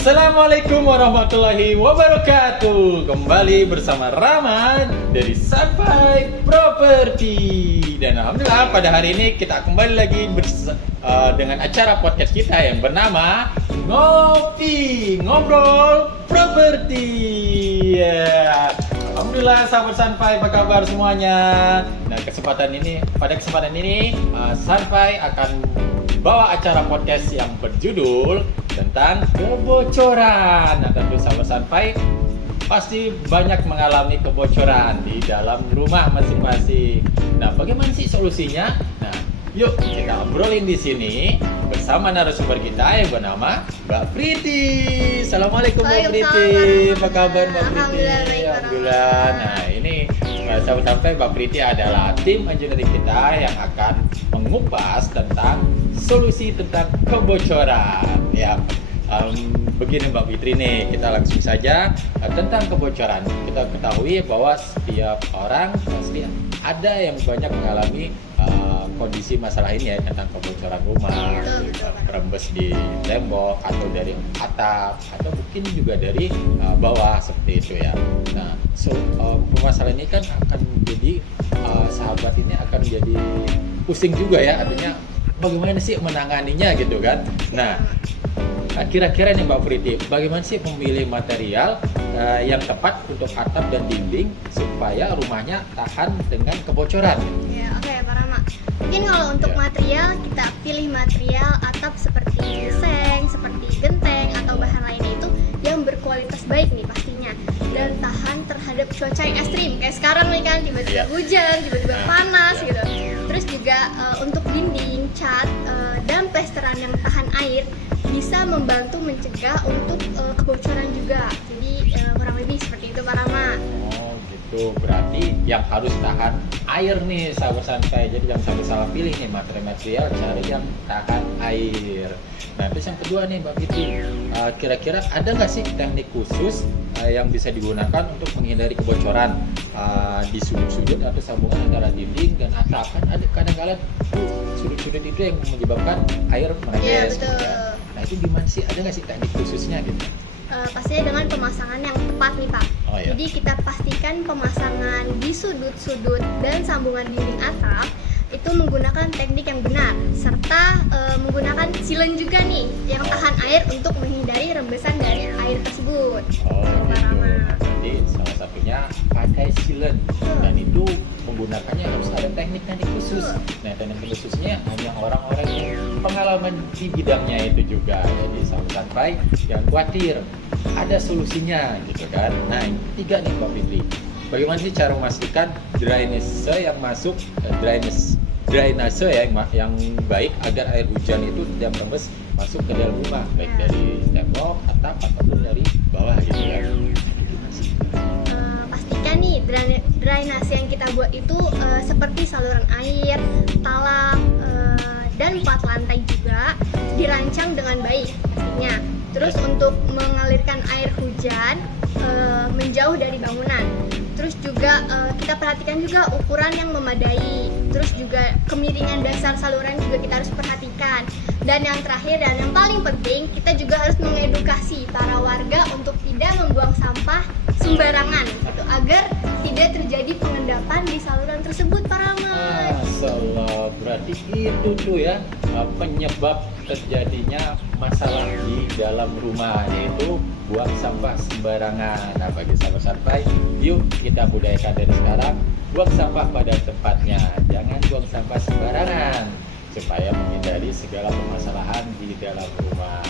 Assalamualaikum warahmatullahi wabarakatuh. Kembali bersama Rama dari Sunfy Property. Dan alhamdulillah pada hari ini kita kembali lagi dengan acara podcast kita yang bernama Ngobrol Property. Alhamdulillah sahabat Sunfy, apa kabar semuanya? Nah, pada kesempatan ini Sunfy akan bawa acara podcast yang berjudul tentang kebocoran. Nah, tentu sahabat Sunfy pasti banyak mengalami kebocoran di dalam rumah masing-masing. Nah, bagaimana sih solusinya? Nah, yuk kita obrolin di sini bersama narasumber kita yang bernama Mbak Priti. Assalamualaikum Mbak Priti. Apa kabar Mbak Priti? Alhamdulillah. Nah, ini sahabat Sunfy, Mbak Priti adalah tim engineering kita yang akan mengupas tentang solusi tentang kebocoran. Ya, begini Mbak Fitri nih, kita langsung saja tentang kebocoran. Kita ketahui bahwa setiap orang pasti ada yang banyak mengalami kondisi masalah ini ya, tentang kebocoran rumah, rembes di tembok atau dari atap atau mungkin juga dari bawah seperti itu ya. Nah, permasalahan ini kan akan jadi sahabat ini akan jadi pusing juga ya, artinya bagaimana sih menanganinya gitu kan. Nah, kira-kira nih Mbak Priti, bagaimana sih memilih material yang tepat untuk atap dan dinding supaya rumahnya tahan dengan kebocoran? Ya, oke Pak Rama. Mungkin kalau untuk material, kita pilih material atap seperti seng, seperti genteng atau bahan lainnya itu yang berkualitas baik nih pastinya, dan tahan terhadap cuaca yang ekstrim kayak sekarang nih kan, tiba-tiba hujan, tiba-tiba panas gitu. Terus juga untuk dinding, cat, dan plesteran yang tahan air bisa membantu mencegah untuk kebocoran juga. Jadi kurang lebih seperti itu Pak Rama. Oh gitu, berarti yang harus tahan air nih sahabat Sunfy. Jadi jangan sampai salah pilih nih material, cari yang tahan air. Nah, terus yang kedua nih Mbak Fitri, kira-kira ada nggak sih teknik khusus yang bisa digunakan untuk menghindari kebocoran di sudut-sudut atau sambungan antara dinding dan atap? Kan ada kadang-kadang sudut-sudut itu yang menyebabkan air menetes. Iya, betul. Nah, itu gimana sih? Ada nggak sih teknik khususnya gitu? Pastinya dengan pemasangan yang tepat nih Pak. Oh, iya. Jadi kita pastikan pemasangan di sudut-sudut dan sambungan dinding atap itu menggunakan teknik yang benar, serta menggunakan silen juga nih yang tahan air untuk menghindari rembesan dari air tersebut. Oh Pak gitu. Rama. Jadi salah satunya pakai silen, dan itu menggunakannya harus ada teknik-teknik khusus. Nah, teknik khususnya hanya orang-orang yang pengalaman di bidangnya itu juga. Jadi sahabat Sunfy jangan khawatir, ada solusinya gitu kan. Nah, yang ketiga nih Mbak Fitri, bagaimana sih cara memastikan drainase yang masuk drainase yang baik agar air hujan itu tidak merembes masuk ke dalam rumah, baik dari tembok, atap ataupun dari bawah gitu ya. Pastikan nih drainase yang kita buat itu seperti saluran air, talang, dan 4 lantai juga dirancang dengan baik pastinya. Terus untuk mengalirkan air hujan menjauh dari bangunan. Terus juga kita perhatikan juga ukuran yang memadai. Terus juga kemiringan dasar saluran juga kita harus perhatikan. Dan yang terakhir dan yang paling penting, kita juga harus mengedukasi para warga untuk tidak membuang sampah sembarangan gitu, agar tidak terjadi pengendapan di saluran tersebut Pak Rama. Masalah, berarti itu tuh ya penyebab terjadinya masalah di dalam rumah, yaitu buang sampah sembarangan. Nah, bagi sahabat Sunfy, yuk kita budayakan dari sekarang, buang sampah pada tempatnya, jangan buang sampah sembarangan, supaya menghindari segala permasalahan di dalam rumah.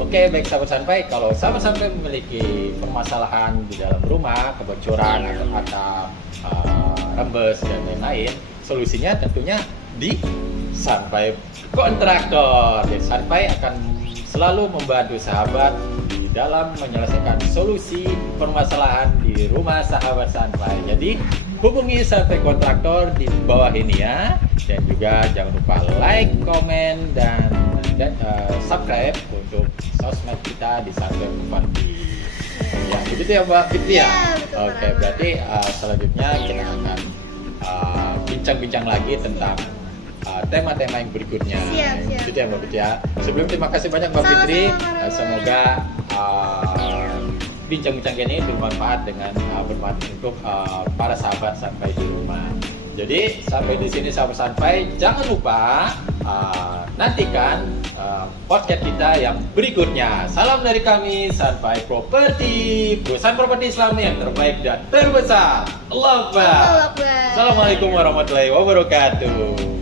Oke, baik sahabat Sunfy, kalau sahabat Sunfy memiliki permasalahan di dalam rumah, kebocoran atau atap, rembes dan lain-lain, solusinya tentunya di Sunfy Kontraktor. Jadi Sunfy akan selalu membantu sahabat di dalam menyelesaikan solusi permasalahan di rumah sahabat Sunfy. Jadi hubungi Sunfy Kontraktor di bawah ini ya, dan juga jangan lupa like, komen, dan subscribe untuk sosmed kita di Sunfy Property. Ya, begitu ya Mbak Fitri ya? Oke, berarti selanjutnya kita akan bincang-bincang lagi tentang tema-tema yang berikutnya. Siap. Itu ya Mbak Fitri ya. Sebelum terima kasih banyak Mbak Fitri, semoga bincang-bincang ini bermanfaat untuk para sahabat Sanpai di rumah. Jadi sampai di sini sahabat Sanpai, jangan lupa nantikan podcast kita yang berikutnya. Salam dari kami Sanpai Properti, perusahaan properti Islam yang terbaik dan terbesar. Allah Akbar. Allahu Akbar. Assalamualaikum warahmatullahi wabarakatuh.